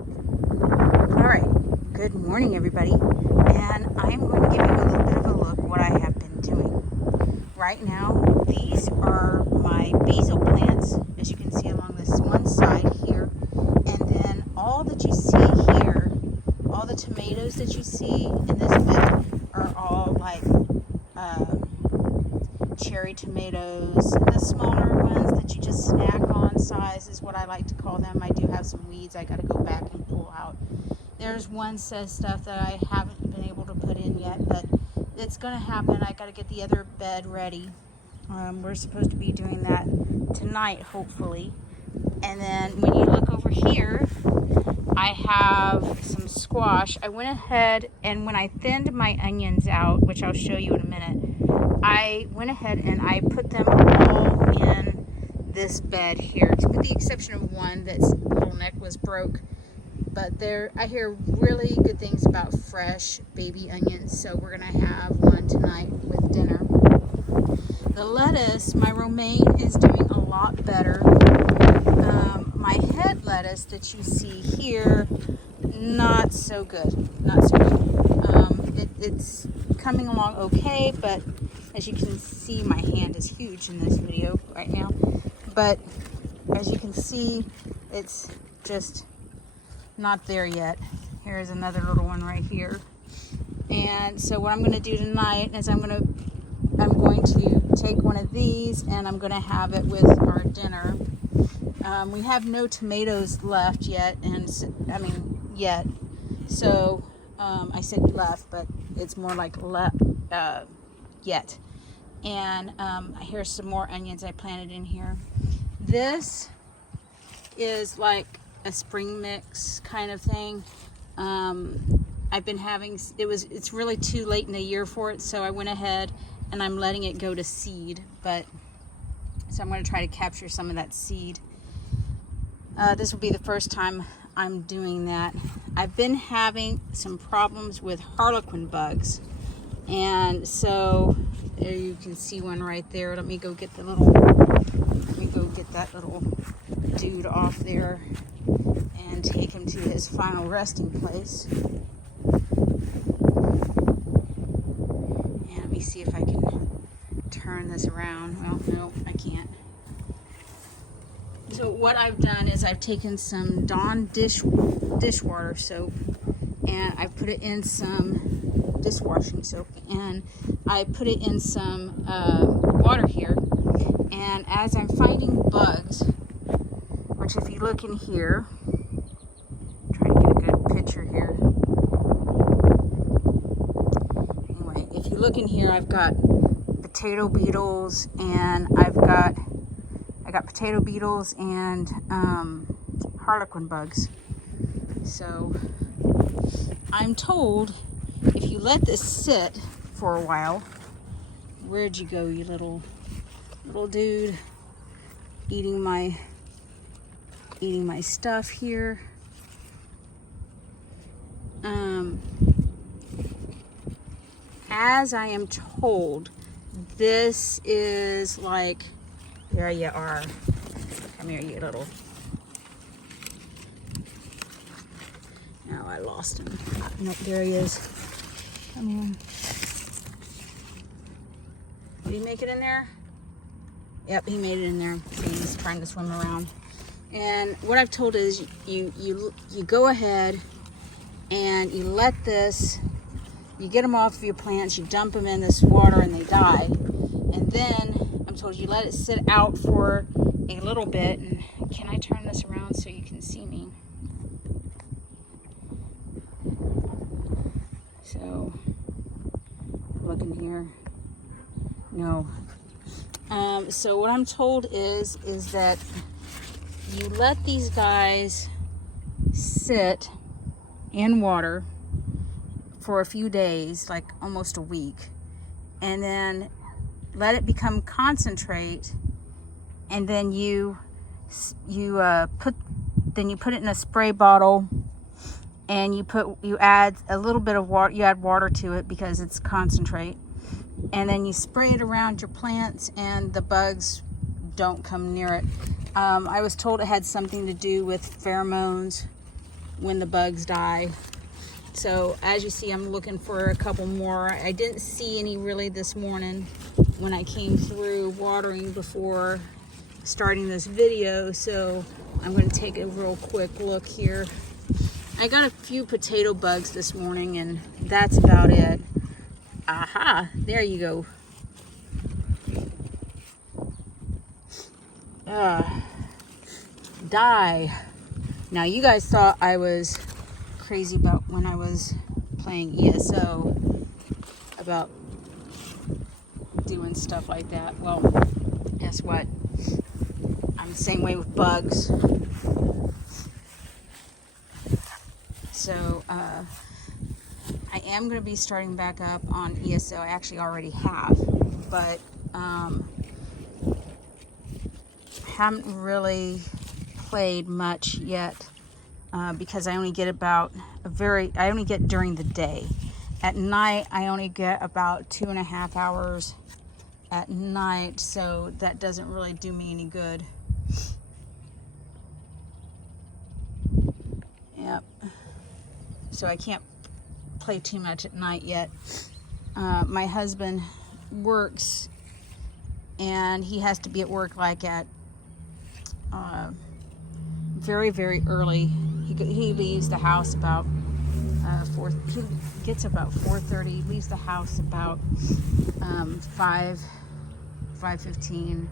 Alright, good morning everybody, and I'm going to give you a little bit of a look what I have been doing. Right now, these are my basil plants, as you can see along this one side here, and then all that you see here, all the tomatoes that you see in this bed are all like cherry tomatoes. The smaller ones that you just snack on size is what I like to call them. I do have some weeds I got to go back and pull out. There's one says stuff that I haven't been able to put in yet, but it's going to happen. I got to get the other bed ready. We're supposed to be doing that tonight, hopefully. And then when you look over here, I have some squash. I went ahead and when I thinned my onions out, which I'll show you in a minute, I went ahead and I put them all in this bed here, with the exception of one that's little neck was broke. But I hear really good things about fresh baby onions, so we're gonna have one tonight with dinner. The lettuce, my romaine is doing a lot better. My head lettuce that you see here, not so good. It's coming along okay, but as you can see, my hand is huge in this video right now. But as you can see, it's just not there yet. Here's another little one right here. And so what I'm going to do tonight is I'm going to take one of these and I'm going to have it with our dinner. We have no tomatoes left yet, yet. So I said left, but it's more like yet. And here's some more onions I planted in here. This is like a spring mix kind of thing. I've been having, it's really too late in the year for it, so I went ahead and I'm letting it go to seed, so I'm going to try to capture some of that seed. This will be the first time I'm doing that. I've been having some problems with harlequin bugs, and so there you can see one right there. Let me go get that little dude off there and take him to his final resting place. And let me see if I can turn this around. Well, no, I can't. So what I've done is I've taken some Dawn dishwater soap and I put it in some dishwashing soap and I put it in some water here. And as I'm finding bugs, which if you look in here, try to get a good picture here. Anyway, if you look in here, I've got potato beetles and I got potato beetles and harlequin bugs. So I'm told if you let this sit for a while, where'd you go, you little dude, eating my stuff here. As I am told, this is like, there you are. Come here, you little. Now I lost him. Nope, there he is. Come here. Did he make it in there? Yep, he made it in there. See, he's trying to swim around. And what I've told is you go ahead and you let this, you get them off of your plants, you dump them in this water and they die. And then I'm told you let it sit out for a little bit. And can I turn this around so you can see me? So, look in here. No. So what I'm told is that you let these guys sit in water for a few days, like almost a week, and then let it become concentrate, and then you put it in a spray bottle, and you add a little bit of water. You add water to it because it's concentrate, and then you spray it around your plants, and the bugs don't come near it. I was told it had something to do with pheromones, when the bugs die. So as you see, I'm looking for a couple more. I didn't see any really this morning when I came through watering before starting this video, so I'm going to take a real quick look here. I got a few potato bugs this morning, and that's about it. Aha, there you go. Die. Now you guys thought I was crazy about when I was playing ESO about doing stuff like that. Well, guess what? I'm the same way with bugs. So I am going to be starting back up on ESO. I actually already have, but haven't really played much yet because I only get about I only get during the day. At night, I only get about 2.5 hours at night, so that doesn't really do me any good. Yep. So I can't play too much at night yet. My husband works, and he has to be at work like at very, very early. He leaves the house about 4. He gets about 4:30. Leaves the house about 5:15,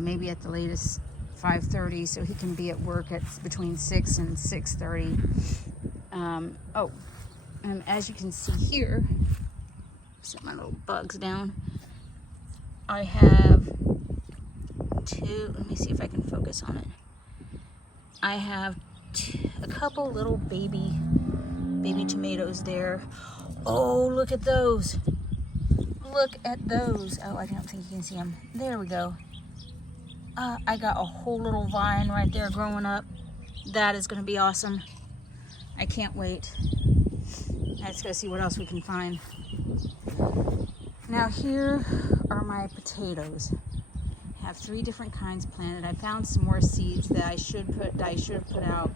maybe at the latest 5:30, so he can be at work at between 6 and 6:30. As you can see here, set my little bugs down. I have two. Let me see if I can focus on it. I have a couple little baby tomatoes there. Oh, look at those. Look at those. Oh, I don't think you can see them. There we go. I got a whole little vine right there growing up. That is going to be awesome. I can't wait. Let's go see what else we can find. Now here are my potatoes. I have 3 different kinds planted. I found some more seeds that I should have put out,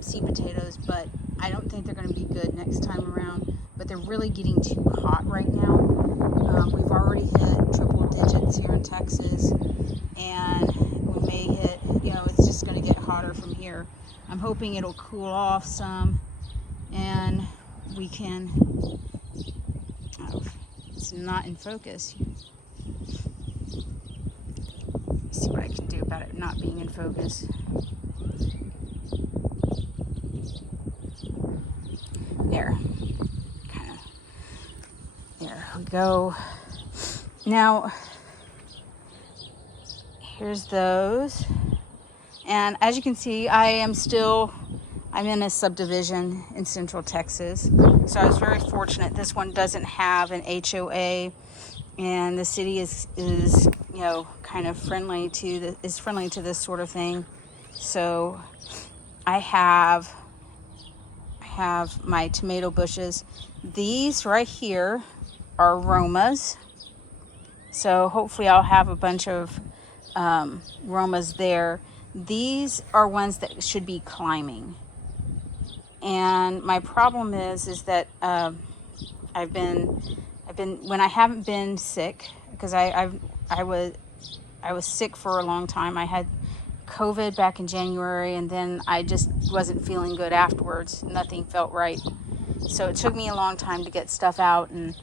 seed potatoes, but I don't think they're going to be good next time around. But they're really getting too hot right now. We've already hit triple digits here in Texas, and we may hit, it's just going to get hotter from here. I'm hoping it'll cool off some, and we can, it's not in focus. Let's see what I can do about it not being in focus. There. There we go. Now, here's those. And as you can see, I'm in a subdivision in Central Texas. So I was very fortunate. This one doesn't have an HOA, and the city is kind of friendly to this sort of thing. So I have my tomato bushes. These right here are Romas. So hopefully I'll have a bunch of Romas there. These are ones that should be climbing. And my problem is that I've been when I haven't been sick, because I was sick for a long time. I had COVID back in January, and then I just wasn't feeling good afterwards. Nothing felt right. So it took me a long time to get stuff out, and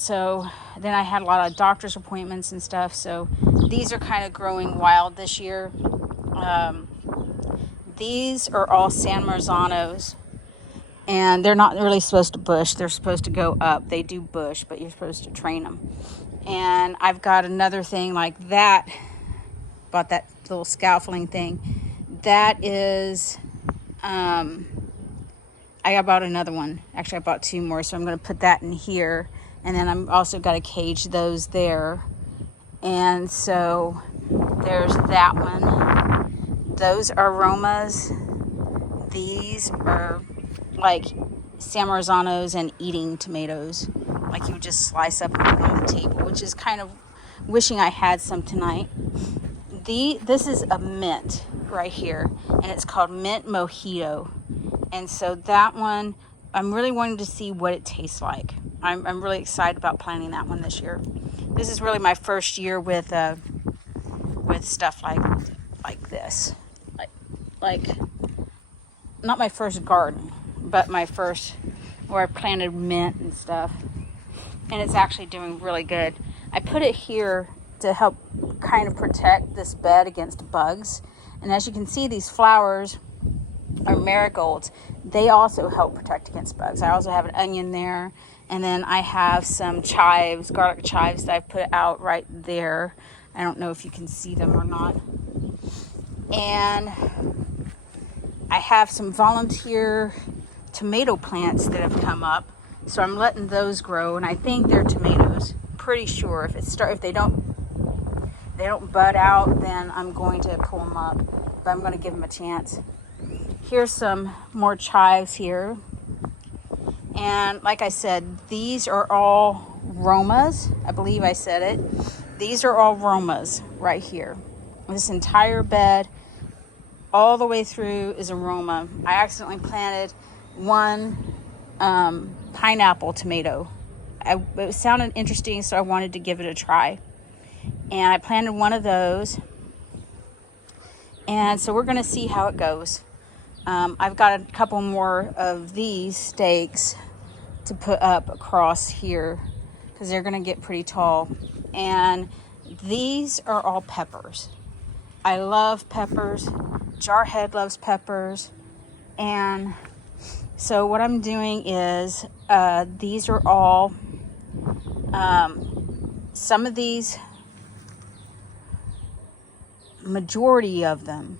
so then I had a lot of doctor's appointments and stuff. So these are kind of growing wild this year. These are all San Marzanos, and they're not really supposed to bush. They're supposed to go up. They do bush, but you're supposed to train them. And I've got another thing like that. Bought that little scaffolding thing. That is, I bought another one. Actually, I bought 2 more, so I'm going to put that in here. And then I'm also got to cage those there. And so there's that one. Those are Romas. These are like San Marzanos and eating tomatoes. Like you would just slice up and put on the table, which is kind of wishing I had some tonight. This is a mint. right here, and it's called Mint Mojito. And so that one, I'm really wanting to see what it tastes like. I'm really excited about planting that one this year. This is really my first year with stuff like this, like not my first garden, but my first where I planted mint and stuff, and it's actually doing really good. I put it here to help kind of protect this bed against bugs, and as you can see, these flowers are marigolds. They also help protect against bugs. I also have an onion there, and then I have some chives, garlic chives that I put out right there. I don't know if you can see them or not. And I have some volunteer tomato plants that have come up, so I'm letting those grow, and I think they're tomatoes. Pretty sure. If they don't bud out, then I'm going to pull them up, but I'm going to give them a chance. Here's some more chives here, and like I said, these are all Romas. I believe I said it. These are all Romas right here. This entire bed all the way through is a Roma. I accidentally planted one pineapple tomato. It sounded interesting, so I wanted to give it a try. And I planted one of those. And so we're going to see how it goes. I've got a couple more of these stakes to put up across here because they're going to get pretty tall. And these are all peppers. I love peppers. Jarhead loves peppers. And so what I'm doing is these are all some of these, majority of them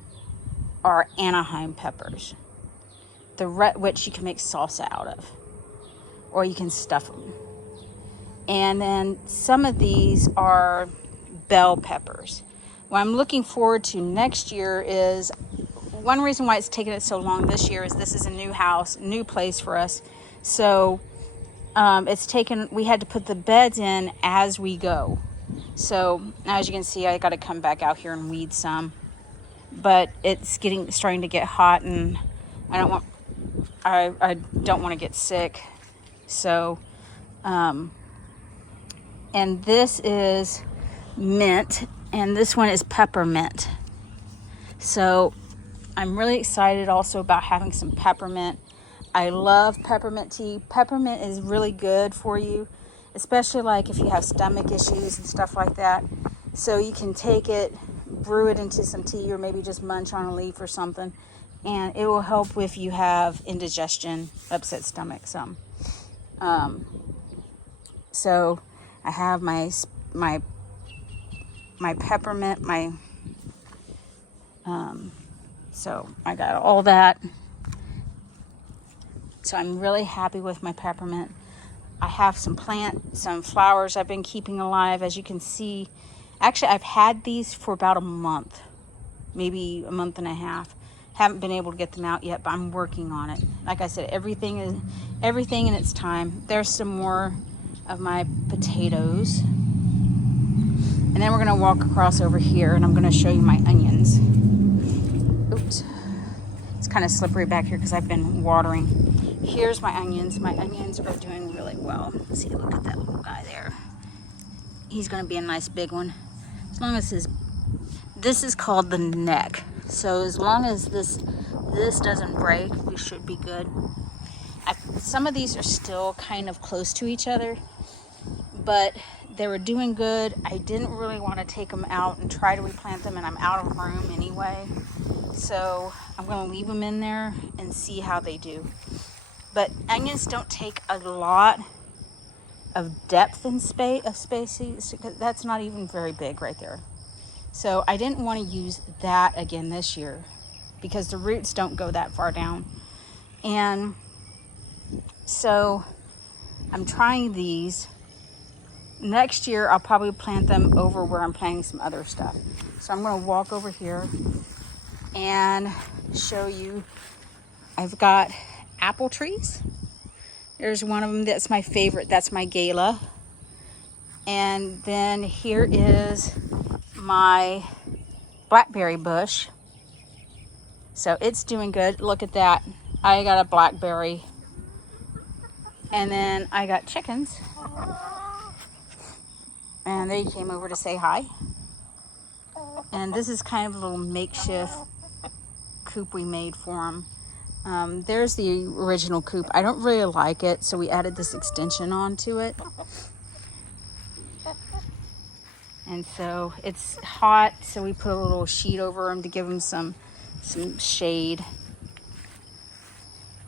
are Anaheim peppers, which you can make salsa out of, or you can stuff them. And then some of these are bell peppers. What I'm looking forward to next year is, one reason why it's taken it so long this year is this is a new house, new place for us. So we had to put the beds in as we go. So as you can see, I got to come back out here and weed some, but it's starting to get hot, and I don't want to get sick. So, and this is mint, and this one is peppermint. So I'm really excited also about having some peppermint. I love peppermint tea. Peppermint is really good for you, especially like if you have stomach issues and stuff like that. So you can take it, brew it into some tea, or maybe just munch on a leaf or something, and it will help if you have indigestion, upset stomach some. So I have my peppermint, so I got all that. So I'm really happy with my peppermint. I have some flowers I've been keeping alive. As you can see, actually I've had these for about a month, maybe a month and a half. Haven't been able to get them out yet, but I'm working on it. Like I said, everything in its time. There's some more of my potatoes. And then we're gonna walk across over here, and I'm gonna show you my onions. Oops. It's kind of slippery back here because I've been watering. Here's my onions. My onions are doing really well. See, look at that little guy there. He's going to be a nice big one. As long as this is called the neck. So as long as this doesn't break, we should be good. Some of these are still kind of close to each other, but they were doing good. I didn't really want to take them out and try to replant them, and I'm out of room anyway. So I'm going to leave them in there and see how they do. But onions don't take a lot of depth and spaces. That's not even very big right there. So I didn't want to use that again this year because the roots don't go that far down. And so I'm trying these. Next year I'll probably plant them over where I'm planting some other stuff. So I'm going to walk over here and show you. I've got apple trees. There's one of them that's my favorite. That's my Gala. And then here is my blackberry bush. So it's doing good. Look at that. I got a blackberry. And then I got chickens. And they came over to say hi. And this is kind of a little makeshift coop we made for them. There's the original coop. I don't really like it, so we added this extension onto it. And so it's hot, so we put a little sheet over them to give them some shade.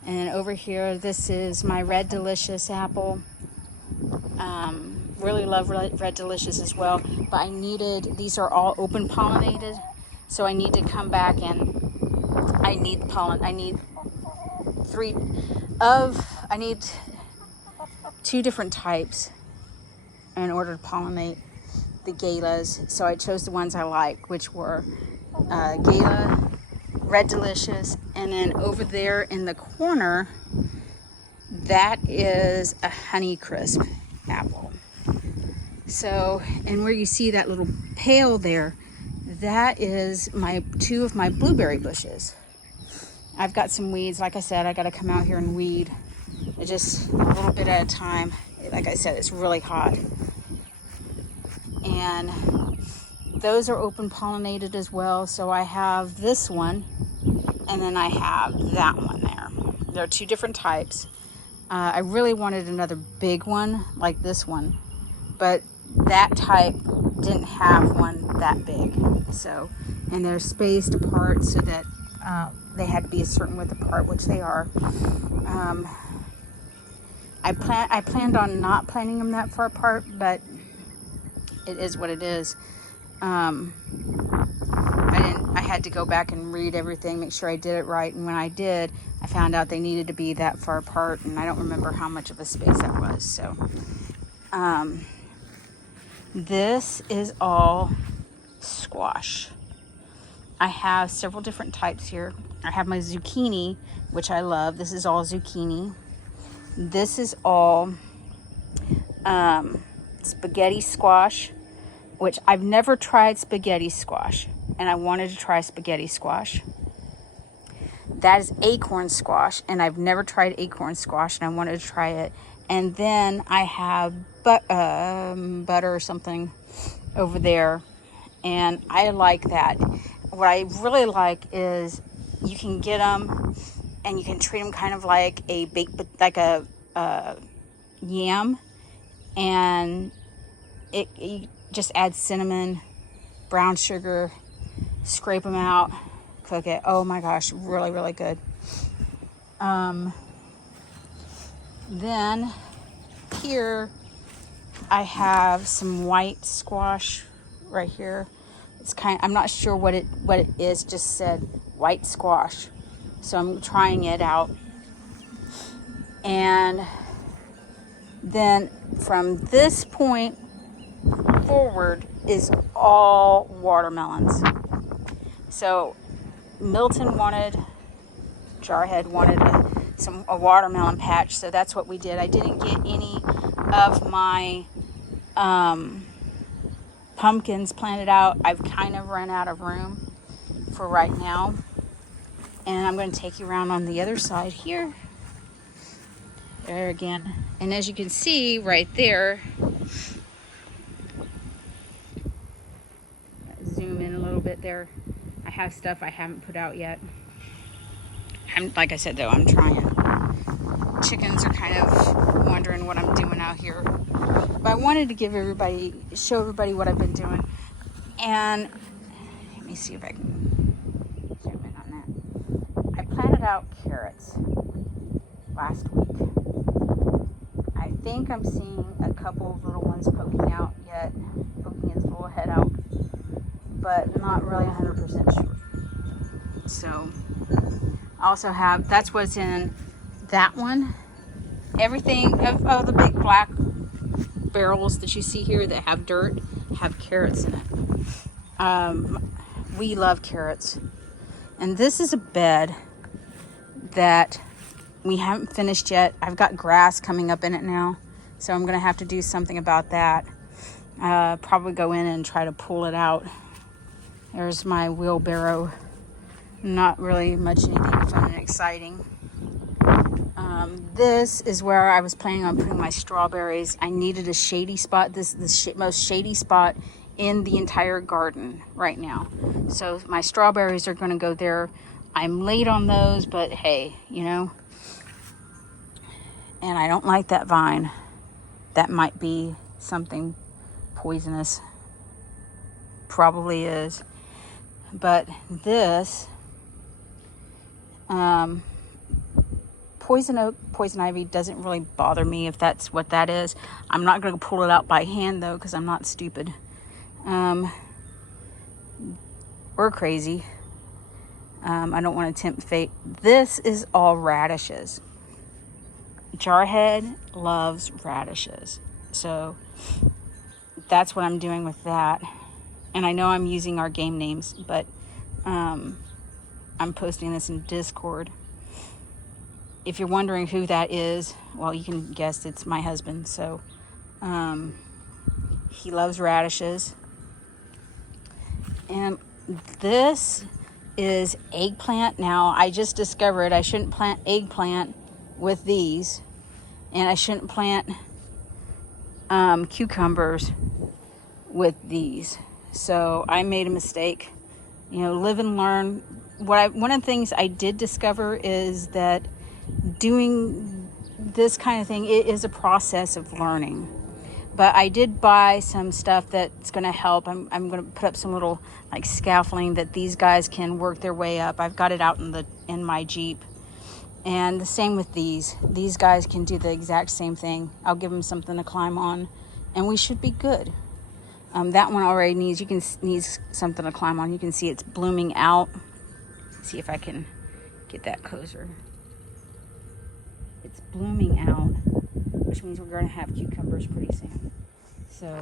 And then over here, this is my Red Delicious apple. Really love Red Delicious as well, but I needed, these are all open pollinated, so I need to come back and I need pollen. I need two different types in order to pollinate the galas. So I chose the ones I like, which were Gala, Red Delicious, and then over there in the corner, that is a Honeycrisp apple. So, and where you see that little pail there, that is two of my blueberry bushes. I've got some weeds. Like I said, I got to come out here and weed. It's just a little bit at a time. Like I said, it's really hot. And those are open pollinated as well. So I have this one, and then I have that one there. There are two different types. I really wanted another big one like this one, but that type didn't have one that big. So, and they're spaced apart so that they had to be a certain width apart, which they are. I planned on not planting them that far apart, but it is what it is. I had to go back and read everything, make sure I did it right, and when I did, I found out they needed to be that far apart, and I don't remember how much of a space that was. So this is all squash. I have several different types here. I have my zucchini, which I love. This is all zucchini. This is all spaghetti squash, which I've never tried spaghetti squash, and I wanted to try spaghetti squash. That is acorn squash, and I've never tried acorn squash, and I wanted to try it. And then I have butter or something over there, and I like that. What I really like is you can get them and you can treat them kind of like a yam, and you just add cinnamon, brown sugar, scrape them out, cook it. Oh my gosh, really, really good. Then here I have some white squash right here. It's I'm not sure what it is, just said white squash. So I'm trying it out. And then from this point forward is all watermelons. So Milton Jarhead wanted a watermelon patch, so that's what we did. I didn't get any of my pumpkins planted out. I've kind of run out of room for right now. And I'm going to take you around on the other side here. There again. And as you can see right there, zoom in a little bit there. I have stuff I haven't put out yet. Like I said though, I'm trying. Chickens are kind of wondering what I'm doing out here. But I wanted to show everybody what I've been doing. And let me see if I can zoom in on that. I planted out carrots last week. I think I'm seeing a couple of little ones poking its little head out, but not really 100% sure. So I also have, that's what's in that one. Everything of the big black barrels that you see here that have dirt have carrots in it. We love carrots. And this is a bed that we haven't finished yet. I've got grass coming up in it now, so I'm gonna have to do something about that. Probably go in and try to pull it out. There's my wheelbarrow Not really much anything fun and exciting. This is where I was planning on putting my strawberries. I needed a shady spot. This is the most shady spot in the entire garden right now. So my strawberries are going to go there. I'm late on those, but hey, you know. And I don't like that vine. That might be something poisonous. Probably is. But this, poison oak, poison ivy doesn't really bother me if that's what that is. I'm not going to pull it out by hand though, because I'm not stupid. Or crazy. I don't want to tempt fate. This is all radishes. Jarhead loves radishes. So that's what I'm doing with that. And I know I'm using our game names, but I'm posting this in Discord. If you're wondering who that is, well, you can guess it's my husband. So he loves radishes. And this is eggplant. Now, I just discovered I shouldn't plant eggplant with these. And I shouldn't plant cucumbers with these. So I made a mistake. You know, live and learn. One of the things I did discover is that doing this kind of thing, it is a process of learning. But I did buy some stuff that's going to help. I'm going to put up some little like scaffolding that these guys can work their way up. I've got it out in my Jeep. And the same with these. These guys can do the exact same thing. I'll give them something to climb on, and we should be good. That one already needs something to climb on. You can see it's blooming out. Let's see if I can get that closer. It's blooming out, which means we're going to have cucumbers pretty soon. So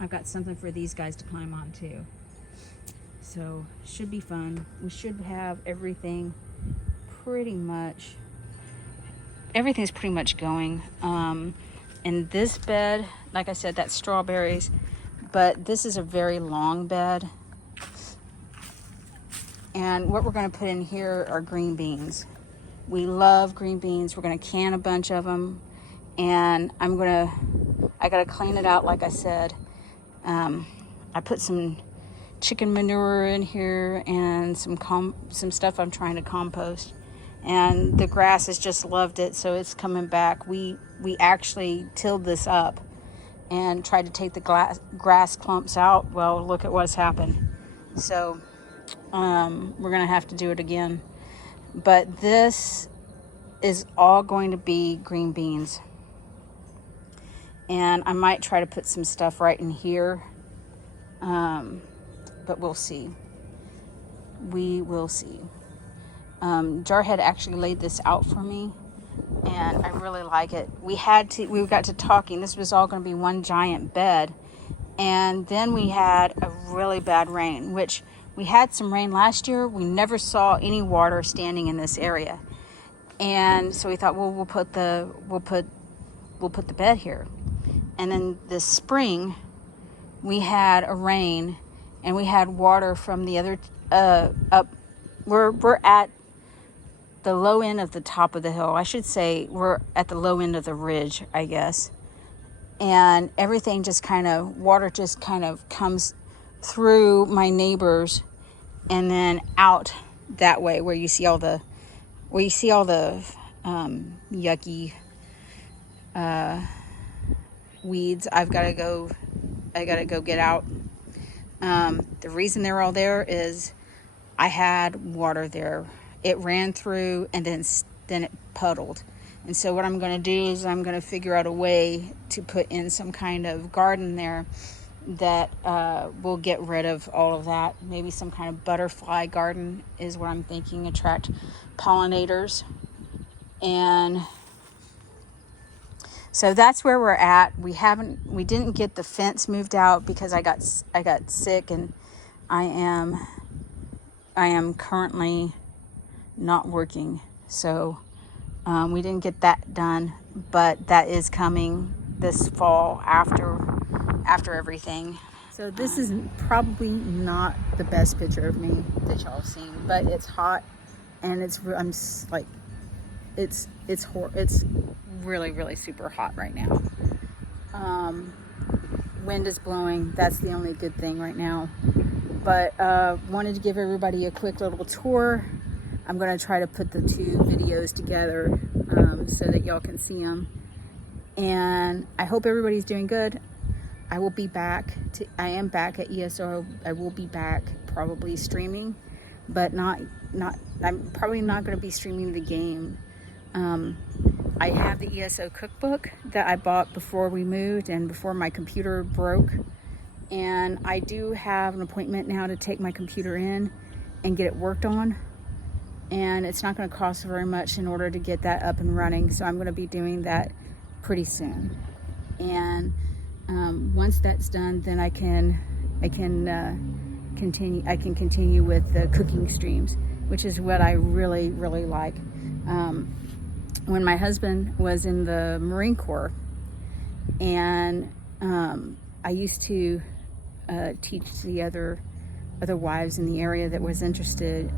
I've got something for these guys to climb on too. So should be fun. We should have everything's pretty much going. In this bed, like I said, that's strawberries, but this is a very long bed. And what we're going to put in here are green beans. We love green beans. We're going to can a bunch of them, and I got to clean it out. Like I said, I put some chicken manure in here and some stuff I'm trying to compost, and the grass has just loved it, so it's coming back. We actually tilled this up and tried to take the grass clumps out. Well, look at what's happened. So we're gonna have to do it again. But this is all going to be green beans, and I might try to put some stuff right in here. But we'll see. We will see. Jarhead actually laid this out for me, and I really like it. We got to talking. This was all going to be one giant bed, and then we had a really bad rain, which we had some rain last year. We never saw any water standing in this area, and so we thought, well, we'll put the bed here. And then this spring, we had a rain. And we had water from the other up. We're at the low end of the top of the hill. I should say we're at the low end of the ridge, I guess. And everything water just kind of comes through my neighbors and then out that way where you see all the yucky weeds. I gotta go get out. The reason they're all there is I had water there. It ran through and then it puddled. And so what I'm going to do is I'm going to figure out a way to put in some kind of garden there that will get rid of all of that. Maybe some kind of butterfly garden is what I'm thinking, attract pollinators. And so that's where we're at. We didn't get the fence moved out because I got sick, and I am currently not working. So we didn't get that done, but that is coming this fall after everything. So this is probably not the best picture of me that y'all have seen, but it's hot and it's really, really super hot right now. Wind is blowing. That's the only good thing right now. But wanted to give everybody a quick little tour. I'm going to try to put the two videos together so that y'all can see them. And I hope everybody's doing good. I will be back. I am back at ESO. I will be back probably streaming, but I'm probably not going to be streaming the game. I have the ESO cookbook that I bought before we moved and before my computer broke. And I do have an appointment now to take my computer in and get it worked on. And it's not going to cost very much in order to get that up and running. So I'm going to be doing that pretty soon. And once that's done, then I can continue with the cooking streams, which is what I really, really like. When my husband was in the Marine Corps, and I used to teach the other wives in the area that was interested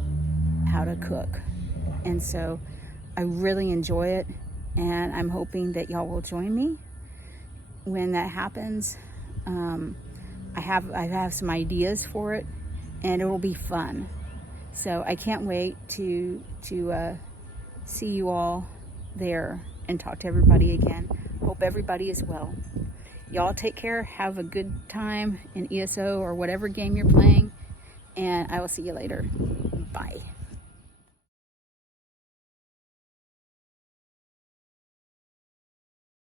how to cook, and so I really enjoy it, and I'm hoping that y'all will join me when that happens. I have some ideas for it, and it will be fun. So I can't wait to see you all there and talk to everybody again. Hope everybody is well. Y'all take care. Have a good time in ESO or whatever game you're playing, and I will see you later. Bye.